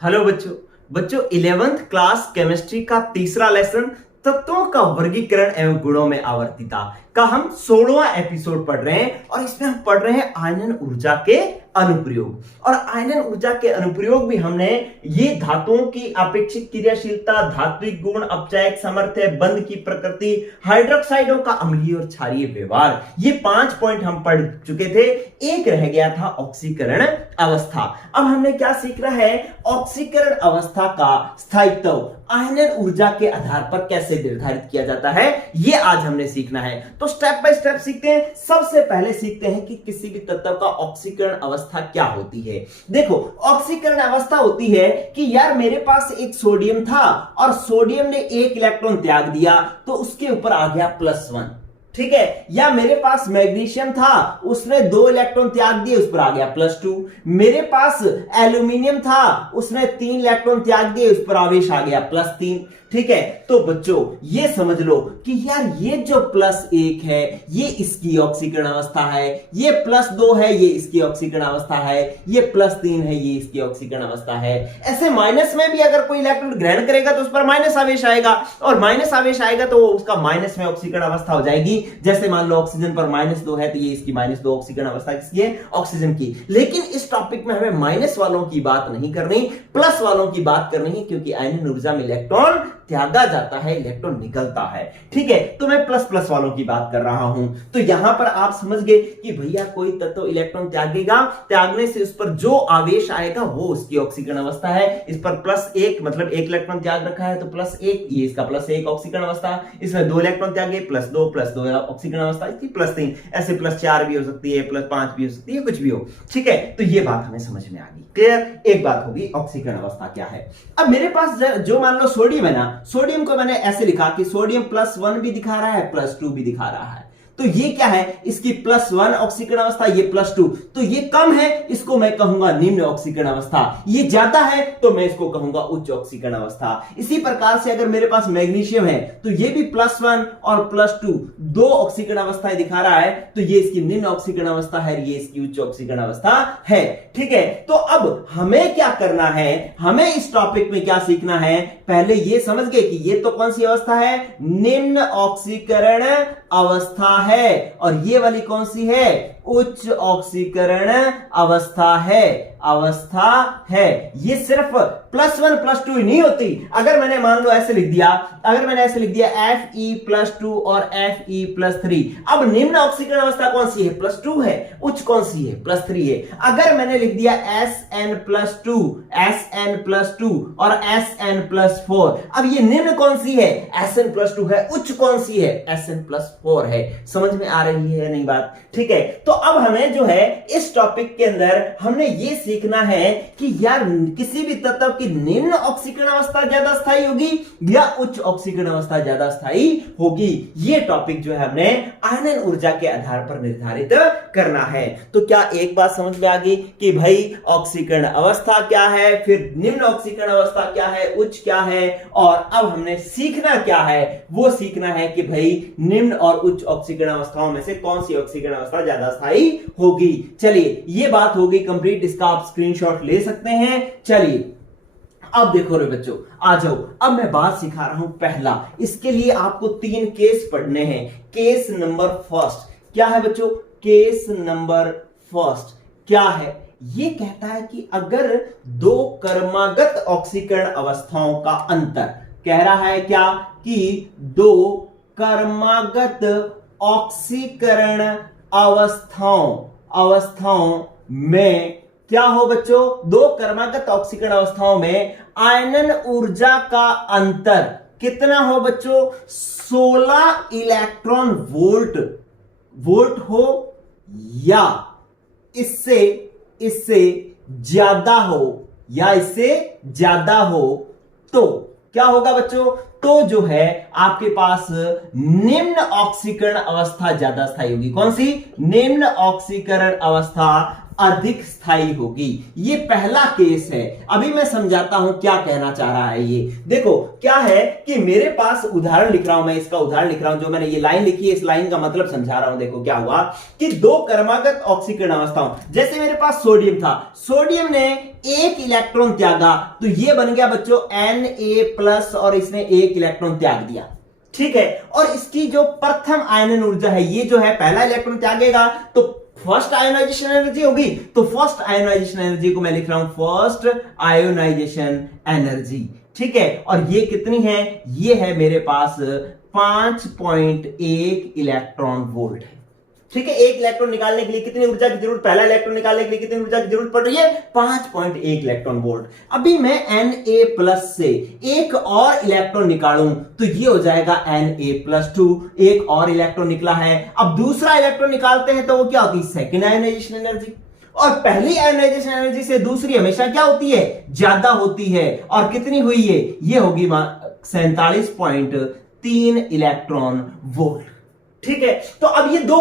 Hello बच्चों। बच्चों 11th class chemistry का तीसरा लेसन तत्वों का वर्गीकरण एवं गुणों में आवर्तिता का हम 16वां एपिसोड पढ़ रहे हैं और इसमें हम पढ़ रहे हैं आयनन ऊर्जा के अनुप्रयोग। और आयनन ऊर्जा के अनुप्रयोग भी हमने ये धातुओं की अपेक्षित क्रियाशीलता, धात्विक गुण, अपचायक सामर्थ्य, बंध की प्रकृति, हाइड्रोक्साइडों का अम्लीय और क्षारीय व्यवहार, ये 5 पॉइंट हम पढ़ चुके थे। एक रह गया था ऑक्सीकरण अवस्था। अब हमने क्या सीखना है? ऑक्सीकरण अवस्था का स्थायित्व आयनन ऊर्जा के आधार पर कैसे निर्धारित किया जाता है, ये आज हमने सीखना है। तो स्टेप बाय स्टेप सीखते हैं। सबसे पहले सीखते हैं कि किसी भी तत्व का ऑक्सीकरण अवस्था क्या होती है। देखो, ऑक्सीकरण अवस्था होती है कि यार मेरे पास एक सोडियम था और सोडियम ने 1 इलेक्ट्रॉन त्याग दिया तो उसके ऊपर आ गया +1, ठीक है। या मेरे पास मैग्नीशियम था, उसने 2 इलेक्ट्रॉन त्याग दिए, उस पर आ गया +2। मेरे पास एल्यूमिनियम था, उसने 3 इलेक्ट्रॉन त्याग दिए, उस पर आवेश आ गया +3, ठीक है। तो बच्चों ये समझ लो कि यार ये जो +1 है ये इसकी ऑक्सीकरण अवस्था है, ये +2 है ये इसकी ऑक्सीकरण अवस्था है, ये +3 है ये इसकी ऑक्सीकरण अवस्था है। ऐसे माइनस में भी अगर कोई इलेक्ट्रॉन ग्रहण करेगा तो उस पर माइनस आवेश आएगा, और माइनस आवेश आएगा तो उसका माइनस में ऑक्सीकरण अवस्था हो जाएगी। जैसे मान लो ऑक्सीजन पर -2 है तो ये इसकी -2 ऑक्सीकरण अवस्था किसकी है? ऑक्सीजन की। लेकिन इस टॉपिक में हमें माइनस वालों की बात नहीं करनी, प्लस वालों की बात करनी है, क्योंकि आयनन ऊर्जा में इलेक्ट्रॉन त्यागा जाता है, इलेक्ट्रॉन निकलता है, ठीक है। तो मैं प्लस प्लस वालों की बात कर रहा हूं। तो यहां पर आप समझ गए कि भैया कोई तत्व इलेक्ट्रॉन त्यागेगा, त्यागने से उस पर जो आवेश आएगा वो उसकी ऑक्सीकरण अवस्था है। इस पर +1 मतलब 1 इलेक्ट्रॉन त्याग रखा है तो +1, ये इसका +1 ऑक्सीकरण अवस्था। इसमें 2 इलेक्ट्रॉन त्यागे, +2 ऑक्सीकरण अवस्था, इसकी +3। ऐसे +4 भी हो सकती है, +5 भी हो सकती है, कुछ भी हो, ठीक है। तो ये बात हमें समझ में आ गई, क्लियर। एक बात होगी ऑक्सीकरण अवस्था क्या है। अब मेरे पास जो मान लो सोडियम है ना, सोडियम को मैंने ऐसे लिखा कि सोडियम +1 भी दिखा रहा है, +2 भी दिखा रहा है। तो ये क्या है? इसकी +1 ऑक्सीकरण अवस्था, ये +2। तो ये कम है, इसको मैं कहूंगा निम्न ऑक्सीकरण अवस्था। ये ज्यादा है तो मैं इसको कहूंगा उच्च ऑक्सीकरण अवस्था। इसी प्रकार से अगर मेरे पास मैग्नीशियम है तो ये भी +1 और +2 2 ऑक्सीकरण अवस्थाएं दिखा रहा है, तो ये इसकी निम्न ऑक्सीकरण अवस्था है, ये इसकी उच्च ऑक्सीकरण अवस्था है, ठीक है। तो अब हमें क्या करना है? हमें इस टॉपिक में क्या सीखना है? पहले ये समझ गए कि ये तो कौन सी अवस्था है? निम्न ऑक्सीकरण अवस्था है। और ये वाली कौन सी है? उच्च ऑक्सीकरण अवस्था है। ये सिर्फ +1 +2 ही नहीं होती। अगर मैंने मान लो ऐसे लिख दिया, Fe+2 और Fe+3, अब निम्न ऑक्सीकरण अवस्था कौन सी है? +2 है। उच्च कौन सी है? +3 है। अगर मैंने लिख दिया SN+2 और SN+4, अब ये निम्न कौन सी है? SN+2 है। उच्च कौन सी है? SN+4 है। समझ में आ रही है नहीं बात? ठीक है। तो अब हमें जो है इस टॉपिक के अंदर हमने ये सीखना है कि यार किसी भी तत्व की निम्न ऑक्सीकरण अवस्था ज्यादा स्थायी होगी या उच्च ऑक्सीकरण अवस्था ज्यादा स्थायी होगी। ये टॉपिक जो है हमने आयनन ऊर्जा के आधार पर निर्धारित करना है। तो क्या एक बात समझ में आ गई कि भाई ऑक्सीकरण अवस्था क्या है, फिर निम्न ऑक्सीकरण अवस्था क्या है, उच्च क्या है, और अब हमने सीखना क्या है? वो सीखना है कि भाई निम्न और उच्च ऑक्सीकरण अवस्थाओं में से कौन सी ऑक्सीकरण अवस्था ज्यादा स्थायी होगी। चलिए ये बात होगी कंप्लीट, इसका आप स्क्रीनशॉट ले सकते हैं। चलिए अब देखो रे बच्चों, आ जाओ। अब मैं बात सिखा रहा हूं पहला। इसके लिए आपको 3 केस पढ़ने हैं। केस नंबर फर्स्ट क्या है बच्चों? केस नंबर फर्स्ट क्या है? ये कहता है कि अगर 2 क्रमागत ऑक्सीकरण अवस्थाओं का अंतर, कह रहा है क्या कि 2 क्रमागत ऑक्सीकरण अवस्थाओं में क्या हो बच्चों? 2 क्रमागत ऑक्सीकरण अवस्थाओं में आयनन ऊर्जा का अंतर कितना हो बच्चों? 16 इलेक्ट्रॉन वोल्ट हो या इससे ज्यादा हो तो क्या होगा बच्चों? तो जो है आपके पास निम्न ऑक्सीकरण अवस्था ज्यादा स्थायी होगी। कौन सी? निम्न ऑक्सीकरण अवस्था अधिक स्थायी होगी। ये पहला केस है। अभी मैं समझाता हूं क्या कहना चाह रहा है ये। देखो क्या है कि मेरे पास उदाहरण लिख रहा हूं, मैं इसका उदाहरण लिख रहा हूं, जो मैंने ये लाइन लिखी है इस लाइन का मतलब समझा रहा हूं। देखो क्या हुआ कि दो क्रमागत ऑक्सीकरण अवस्थाओं, जैसे मेरे पास सोडियम था, सोडियम ने एक इलेक्ट्रॉन त्यागा तो ये बन गया बच्चों Na+ और इसने एक इलेक्ट्रॉन त्याग दिया, ठीक है। और इसकी जो प्रथम आयनन ऊर्जा है, ये जो है पहला इलेक्ट्रॉन त्यागेगा तो फर्स्ट आयोनाइजेशन एनर्जी होगी। तो फर्स्ट आयोनाइजेशन एनर्जी को मैं लिख रहा हूं फर्स्ट आयोनाइजेशन एनर्जी, ठीक है। और ये कितनी है, ये है मेरे पास 5.1 इलेक्ट्रॉन वोल्ट है, ठीक है। एक इलेक्ट्रॉन निकालने के लिए कितनी ऊर्जा की जरूरत, पहला इलेक्ट्रॉन निकालने के लिए कितनी ऊर्जा की जरूरत पड़ रही है, 5.1 इलेक्ट्रॉन वोल्ट। अभी मैं Na+ से एक और इलेक्ट्रॉन निकालूं तो ये हो जाएगा Na+2, एक और इलेक्ट्रॉन निकला है। अब दूसरा इलेक्ट्रॉन निकालते हैं तो वो क्या होती है, सेकेंड आयोनाइजेशन एनर्जी। और पहली आयोनाइजेशन एनर्जी से दूसरी हमेशा क्या होती है, ज्यादा होती है। और कितनी हुई है, ये होगी 47.3 इलेक्ट्रॉन वोल्ट, ठीक है। तो अब ये दो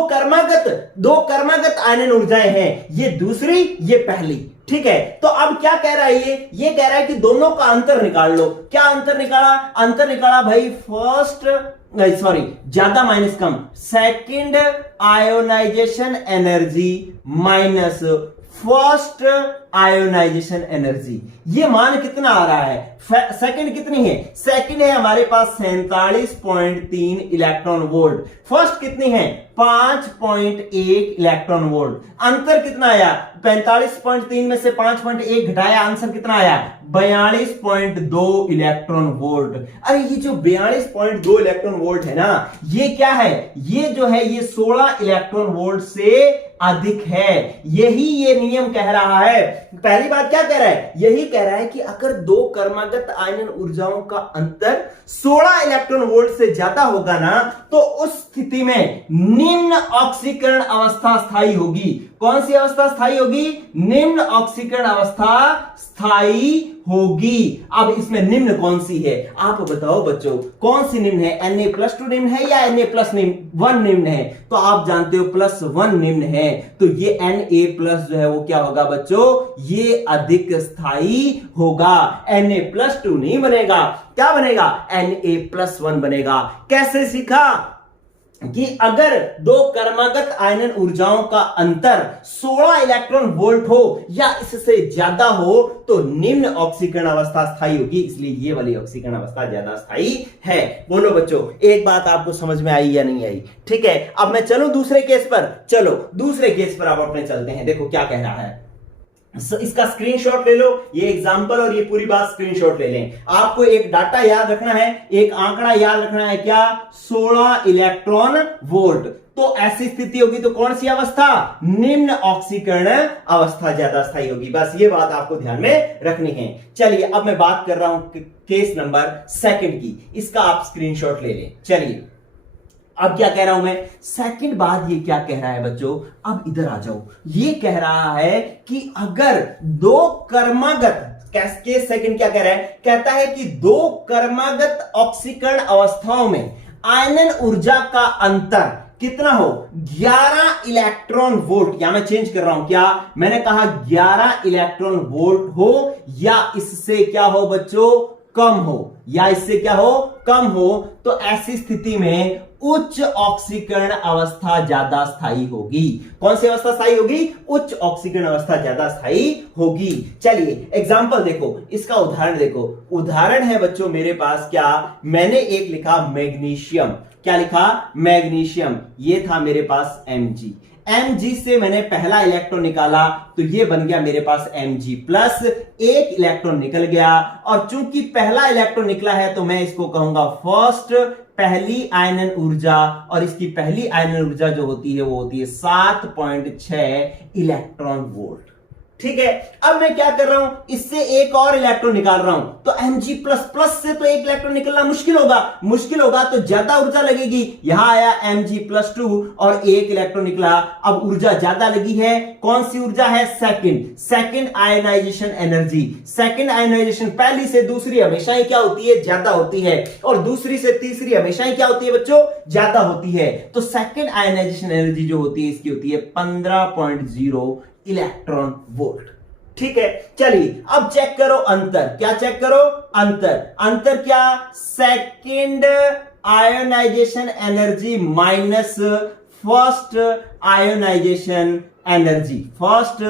कर्मागत आयनन ऊर्जाएं हैं, ये दूसरी ये पहली, ठीक है। तो अब क्या कह रहा है ये कह रहा है कि दोनों का अंतर निकाल लो। क्या अंतर निकाला भाई, ज्यादा माइनस कम, second ionization energy minus first ionization energy. ये मान कितना आ रहा है, सेकंड कितनी है, सेकंड है हमारे पास 47.3 इलेक्ट्रॉन वोल्ट, फर्स्ट कितनी है 5.1 इलेक्ट्रॉन वोल्ट। अंतर कितना आया, 45.3 में से 5.1 घटाया, आंसर कितना आया 42.2 इलेक्ट्रॉन वोल्ट। अरे ये जो 42.2 इलेक्ट्रॉन वोल्ट है ना, ये क्या है, ये जो है ये 16 इलेक्ट्रॉन वोल्ट से अधिक है। यही ये नियम कह रहा है। पहली बात क्या कह रहा है, यही कह रहा है कि अगर दो कर्मागत आयनन ऊर्जाओं का अंतर 16 इलेक्ट्रॉन वोल्ट से ज्यादा होगा ना, तो उस स्थिति में निम्न ऑक्सीकरण अवस्था स्थायी होगी। कौन सी अवस्था स्थायी होगी, निम्न ऑक्सीकरण अवस्था स्थायी होगी। अब इसमें निम्न कौन सी है, आप बताओ बच्चों, कौन सी निम्न है, Na+2 निम्न है या Na+1 निम्न है। तो आप जानते हो +1 निम्न है, तो ये Na+ जो है वो क्या होगा बच्चों, ये अधिक स्थायी होगा, Na+2 नहीं बनेगा। क्या बनेगा, Na+1 बनेगा। कैसे सीखा कि अगर दो कर्मागत आयनन ऊर्जाओं का अंतर 16 इलेक्ट्रॉन वोल्ट हो या इससे ज्यादा हो तो निम्न ऑक्सीकरण अवस्था स्थायी होगी, इसलिए ये वाली ऑक्सीकरण अवस्था ज्यादा स्थायी है। बोलो बच्चों, एक बात आपको समझ में आई या नहीं आई, ठीक है। अब मैं चलूं दूसरे केस पर, चलो दूसरे केस पर आप अपने चलते हैं। देखो क्या कह रहा है, इसका स्क्रीनशॉट ले लो, ये एग्जांपल और ये पूरी बात स्क्रीनशॉट ले लें। आपको एक डाटा याद रखना है, एक आंकड़ा याद रखना है, क्या, 16 इलेक्ट्रॉन वोल्ट। तो ऐसी स्थिति होगी तो कौन सी अवस्था, निम्न ऑक्सीकरण अवस्था ज्यादा स्थायी होगी। बस ये बात आपको ध्यान में रखनी है। चलिए अब मैं बात कर रहा हूं केस नंबर 2 की, इसका आप स्क्रीनशॉट ले लें। चलिए अब क्या कह रहा हूं मैं, सेकंड बात ये क्या कह रहा है बच्चों, अब इधर आ जाओ। ये कह रहा है कि अगर दो कर्मागत, केस सेकंड क्या कह रहा है, कहता है कि दो कर्मागत ऑक्सीकरण अवस्थाओं में आयनन ऊर्जा का अंतर कितना हो, 11 इलेक्ट्रॉन वोल्ट, या मैं चेंज कर रहा हूं, क्या मैंने कहा 11 इलेक्ट्रॉन वोल्ट हो या इससे क्या हो बच्चों, कम हो, या इससे क्या हो, कम हो, तो ऐसी स्थिति में उच्च ऑक्सीकरण अवस्था ज्यादा स्थायी होगी। कौन सी अवस्था स्थायी होगी, उच्च ऑक्सीकरण अवस्था ज्यादा स्थायी होगी। चलिए एग्जांपल देखो, इसका उदाहरण देखो। उदाहरण है बच्चों मेरे पास, क्या मैंने एक लिखा मैग्नीशियम, क्या लिखा, मैग्नीशियम, ये था मेरे पास Mg से मैंने पहला इलेक्ट्रॉन निकाला तो ये बन गया मेरे पास Mg+, एक इलेक्ट्रॉन निकल गया। और चूंकि पहला इलेक्ट्रॉन निकला है तो मैं इसको कहूंगा फर्स्ट, पहली आयनन ऊर्जा, और इसकी पहली आयनन ऊर्जा जो होती है वो होती है 7.6 इलेक्ट्रॉन वोल्ट, ठीक है। अब मैं क्या कर रहा हूं, इससे एक और इलेक्ट्रॉन निकाल रहा हूं, तो Mg++ से तो एक इलेक्ट्रॉन निकलना मुश्किल होगा तो ज्यादा ऊर्जा लगेगी। यहां आया Mg+2 और एक इलेक्ट्रॉन निकला, अब ऊर्जा ज्यादा लगी है। कौन सी ऊर्जा है, second ionization energy. Second ionisation, पहली से दूसरी हमेशा ही क्या होती है, ज्यादा होती है, और दूसरी से तीसरी हमेशा ही क्या होती है बच्चों, ज्यादा होती है। तो सेकंड आयोनाइजेशन एनर्जी जो होती है इसकी होती है 15.0 इलेक्ट्रॉन वोल्ट। ठीक है, चलिए अब चेक करो अंतर। क्या चेक करो? अंतर क्या? Second ionization energy minus first ionization energy. First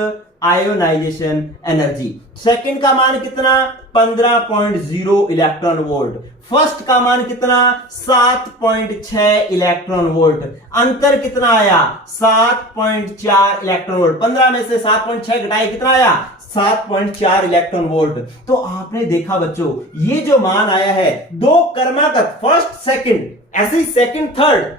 ionization energy, second का मान कितना? 15.0 इलेक्ट्रॉन वोल्ट। फर्स्ट का मान कितना? 7.6 इलेक्ट्रॉन वोल्ट। अंतर कितना आया? 7.4 इलेक्ट्रॉन वोल्ट। 15 में से 7.6 घटाए कितना आया? 7.4 इलेक्ट्रॉन वोल्ट। तो आपने देखा बच्चों, ये जो मान आया है, दो क्रमागत फर्स्ट सेकंड, ऐसे ही सेकंड थर्ड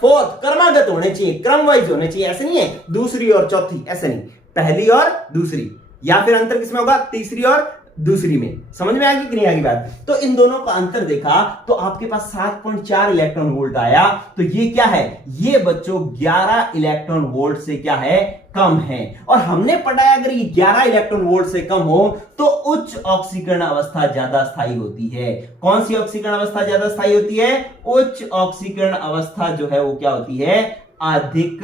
फोर्थ क्रमागत होने चाहिए, क्रम वाइज होने चाहिए। ऐसे नहीं है दूसरी और चौथी, ऐसे नहीं, पहली और दूसरी। या फिर अंतर किसमें होगा? तीसरी और दूसरी में। समझ में आ गई कि नहीं आ गई बात? तो इन दोनों का अंतर देखा तो आपके पास 7.4 इलेक्ट्रॉन वोल्ट आया। तो ये क्या है? ये बच्चों 11 इलेक्ट्रॉन वोल्ट से क्या है? कम है। और हमने पढ़ा है अगर ये 11 इलेक्ट्रॉन वोल्ट से कम हो तो उच्च ऑक्सीकरण अवस्था ज्यादा स्थायी होती है। कौन सी ऑक्सीकरण अवस्था ज्यादा स्थायी होती है? उच्च ऑक्सीकरण अवस्था जो है वो क्या होती है? अधिक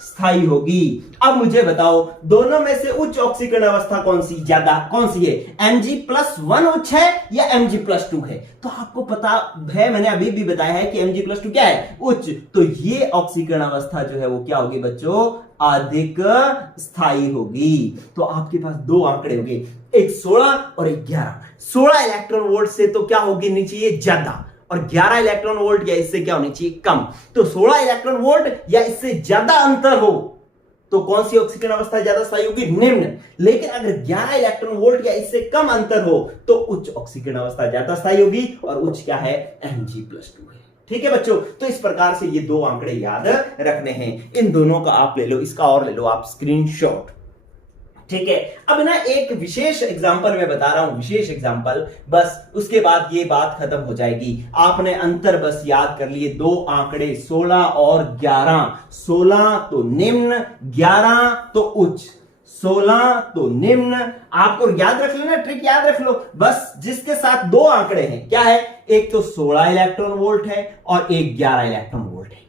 स्थायी होगी। अब मुझे बताओ, दोनों में से उच्च ऑक्सीकरण अवस्था कौन सी ज्यादा, कौन सी है? Mg+1 उच्च है या Mg+2 है? तो आपको पता है, मैंने अभी भी बताया है कि Mg+2 क्या है? उच्च। तो ये ऑक्सीकरण अवस्था जो है वो क्या होगी बच्चों? अधिक स्थायी होगी। तो आपके पास दो आंकड़े होंगे, एक 16 और एक 11। 16 इलेक्ट्रॉन वोल्ट से तो क्या होगी नीचे ये ज्यादा, और 11 इलेक्ट्रॉन वोल्ट या इससे क्या होनी चाहिए? कम। तो 16 इलेक्ट्रॉन वोल्ट या इससे ज्यादा अंतर हो तो कौन सी ऑक्सीकरण अवस्था ज्यादा स्थायी होगी? निम्न। लेकिन अगर 11 इलेक्ट्रॉन वोल्ट या इससे कम अंतर हो तो उच्च ऑक्सीकरण अवस्था ज्यादा स्थायी होगी, और उच्च क्या है? Mg+2 है। ठीक है बच्चों, तो इस प्रकार से ये दो आंकड़े याद रखने हैं। इन दोनों का आप ले लो, इसका और ले लो आप स्क्रीनशॉट। ठीक है, अब ना एक विशेष एग्जांपल मैं बता रहा हूं, विशेष एग्जांपल, बस उसके बाद ये बात खत्म हो जाएगी। आपने अंतर बस याद कर लिए, दो आंकड़े 16 और 11। 16 तो निम्न, 11 तो उच्च। 16 तो निम्न। आपको याद रख लेना, ट्रिक याद रख लो बस, जिसके साथ दो आंकड़े हैं। क्या है? एक तो 16 इलेक्ट्रॉन वोल्ट है और एक 11 इलेक्ट्रॉन वोल्ट है।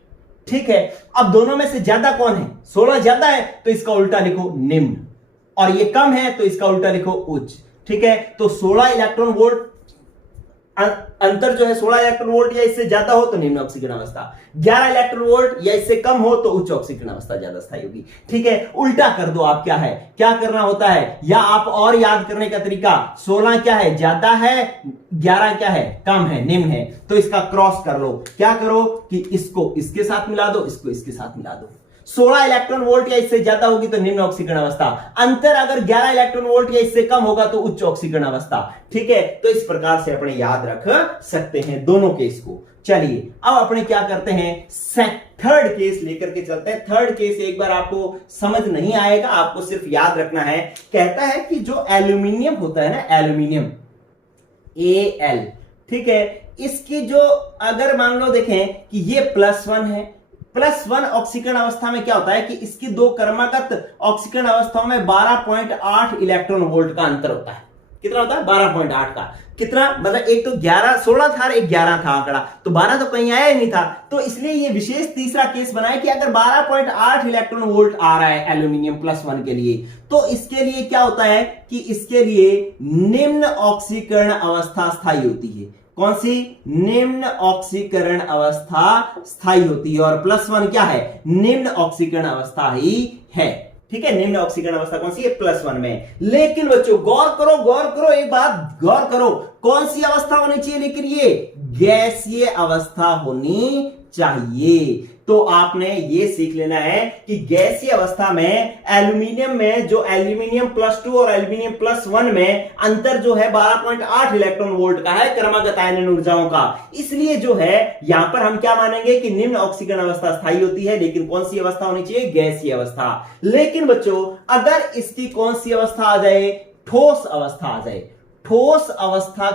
ठीक है, अब दोनों में से ज्यादा कौन है? 16 ज्यादा है तो इसका उल्टा लिखो निम्न, और ये कम है तो इसका उल्टा लिखो उच्च। ठीक है, तो 16 इलेक्ट्रॉन वोल्ट अंतर जो है 16 इलेक्ट्रॉन वोल्ट या इससे ज्यादा हो तो निम्न ऑक्सीकरण अवस्था, 11 इलेक्ट्रॉन वोल्ट या इससे कम हो तो उच्च ऑक्सीकरण अवस्था ज्यादा स्थायी होगी। ठीक है, उल्टा कर दो आप। क्या है, क्या करना होता है, या आप और याद करने का तरीका, 16 क्या है? ज्यादा है, 11 क्या है? कम है, निम्न है। तो इसका क्रॉस कर लो। क्या करो कि इसको इसके साथ मिला दो, इसको इसके साथ मिला दो। 16 इलेक्ट्रॉन वोल्ट या इससे ज्यादा होगी तो निम्न ऑक्सीकरण अवस्था, अंतर अगर 11 इलेक्ट्रॉन वोल्ट या इससे कम होगा तो उच्च ऑक्सीकरण अवस्था। ठीक है, तो इस प्रकार से अपने याद रख सकते हैं दोनों केस को। चलिए अब अपने क्या करते हैं, थर्ड केस लेकर के चलते हैं। थर्ड केस एक बार आपको समझ नहीं आएगा, आपको सिर्फ याद रखना है। कहता है कि जो एल्यूमिनियम होता है ना, एल्यूमिनियम Al, ठीक है, इसकी जो अगर मान लो देखें कि ये +1 है, +1 ऑक्सीकरण अवस्था में क्या होता है कि इसकी दो क्रमागत ऑक्सीकरण अवस्थाओं में 12.8 इलेक्ट्रॉन वोल्ट का अंतर होता है। कितना होता है? 12.8 का। कितना मतलब, एक तो 11 16 था, एक 11 था आंकड़ा, तो 12 तो कहीं आया ही नहीं था। तो इसलिए ये विशेष तीसरा केस बनाया कि अगर 12.8 इलेक्ट्रॉन वोल्ट आ रहा है एल्यूमिनियम +1 के लिए, तो इसके लिए क्या होता है कि इसके लिए निम्न ऑक्सीकरण अवस्था स्थायी होती है। कौन सी? निम्न ऑक्सीकरण अवस्था स्थायी होती है, और +1 क्या है? निम्न ऑक्सीकरण अवस्था ही है। ठीक है, निम्न ऑक्सीकरण अवस्था कौन सी है? +1 में। लेकिन बच्चों गौर करो, एक बात गौर करो, कौन सी अवस्था होनी चाहिए? लेकिन ये गैसीय अवस्था होनी चाहिए। तो आपने ये सीख लेना है कि गैसीय अवस्था में एल्यूमिनियम में जो एल्यूमिनियम +2 और एल्यूमिनियम +1 में अंतर जो है 12.8 इलेक्ट्रॉन वोल्ट का है क्रमागत आयनन ऊर्जाओं का। इसलिए जो है यहां पर हम क्या मानेंगे कि निम्न ऑक्सीकरण अवस्था स्थायी होती है, लेकिन कौन सी अवस्था होनी चाहिए? गैसीय अवस्था। लेकिन बच्चों अगर इसकी कौन सी अवस्था आ जाए? ठोस अवस्था आ जाए। ठोस अवस्था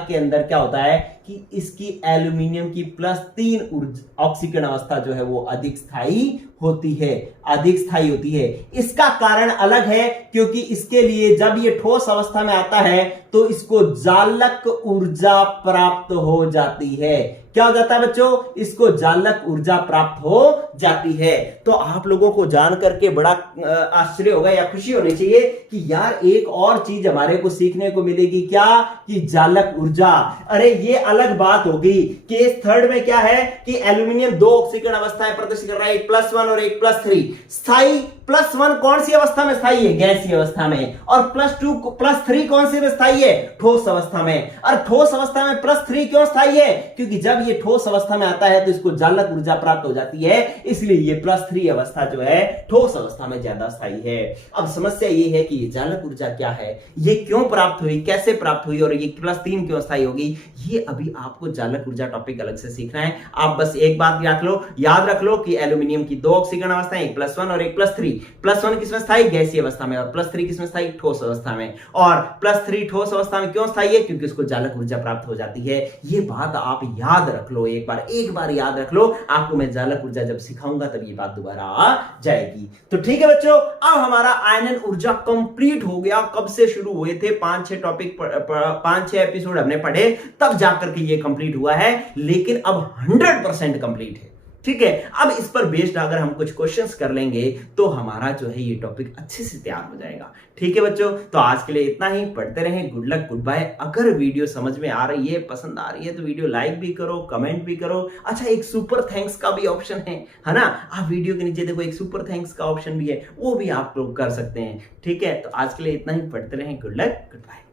के अंदर क्या होता है कि इसकी एल्यूमिनियम की +3 ऑक्सीकरण अवस्था जो है वो अधिक स्थायी होती है, अधिक स्थायी होती है। इसका कारण अलग है, क्योंकि इसके लिए जब ये ठोस अवस्था में आता है तो इसको जालक ऊर्जा प्राप्त हो जाती है। क्या हो जाता है बच्चों? इसको जालक ऊर्जा प्राप्त हो जाती है। तो आप लोगों को जान करके बड़ा आश्चर्य होगा या खुशी होनी चाहिए कि यार एक और चीज हमारे को सीखने को मिलेगी। क्या? कि जालक ऊर्जा। अरे ये अलग बात होगी। केस थर्ड में क्या है कि एल्यूमिनियम दो ऑक्सीकरण अवस्थाएं प्रदर्शित कर रहा है, एक +1 और एक +3। स्थायी +1 कौन सी अवस्था में स्थायी है? गैसीय अवस्था में। और +2 +3 कौन सी में स्थायी है? ठोस अवस्था में। और ठोस अवस्था में +3 क्यों स्थायी है? क्योंकि जब ये ठोस अवस्था में आता है तो इसको जालक ऊर्जा प्राप्त हो जाती है, इसलिए ये +3 अवस्था जो है ठोस अवस्था में ज्यादा स्थायी है। अब समस्या ये है कि ये जालक ऊर्जा क्या है, ये क्यों प्राप्त हुई, कैसे प्राप्त हुई और ये +3 क्यों स्थायी होगी, ये अभी आपको जालक ऊर्जा टॉपिक अलग से सीखना है। आप बस एक बात याद रख लो कि एल्यूमिनियम की दो ऑक्सीकरण अवस्थाएं, एक +1 और एक +3। +1 किसमें स्थायी? गैसीय अवस्था में। और +3 किसमें स्थायी? ठोस अवस्था में। और +3 ठोस अवस्था में क्यों स्थायी है? क्योंकि उसको जालक ऊर्जा प्राप्त हो जाती है। ये बात आप याद रख लो, एक बार याद रख लो। आपको मैं जालक ऊर्जा जब सिखाऊंगा तब ये बात दोबारा आ जाएगी। तो ठीक है बच्चों, अब हमारा आयनन ऊर्जा कंप्लीट हो गया। कब से शुरू हुए थे? 5-6 टॉपिक, 5-6 एपिसोड हमने पढ़े, तब जाकर के ये कंप्लीट हुआ है। लेकिन अब 100% कंप्लीट है। ठीक है, अब इस पर बेस्ड अगर हम कुछ क्वेश्चंस कर लेंगे तो हमारा जो है ये टॉपिक अच्छे से तैयार हो जाएगा। ठीक है बच्चों, तो आज के लिए इतना ही। पढ़ते रहें। Good luck, good bye. अगर वीडियो समझ में आ रही है, पसंद आ रही है, तो वीडियो लाइक भी करो, कमेंट भी करो। अच्छा, एक सुपर थैंक्स का भी ऑप्शन है ना? आप वीडियो के नीचे देखो, एक सुपर थैंक्स का ऑप्शन भी है, वो भी आप लोग कर सकते हैं। ठीक है, तो आज के लिए इतना ही। पढ़ते रहें। Good luck, good bye.